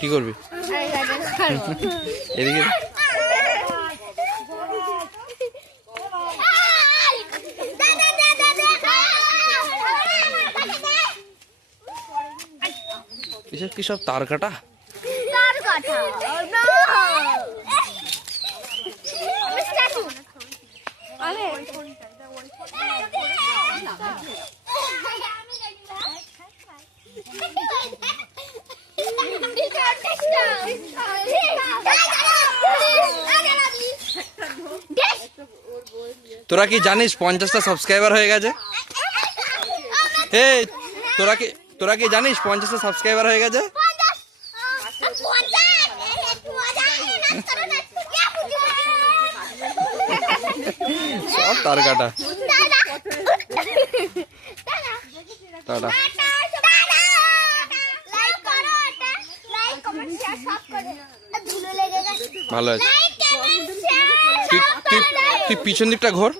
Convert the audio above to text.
কি করবি এদিকে এসব কি সব তার কাটা তোরা কি জানিস 50টা সাবস্ক্রাইবার হয়ে গেছে? এই তোরা কি জানিস 50টা সাবস্ক্রাইবার হয়ে গেছে? সব তার কাটা। টাটা। ভালো আছে। তুই পিছন দিকটা ঘোর।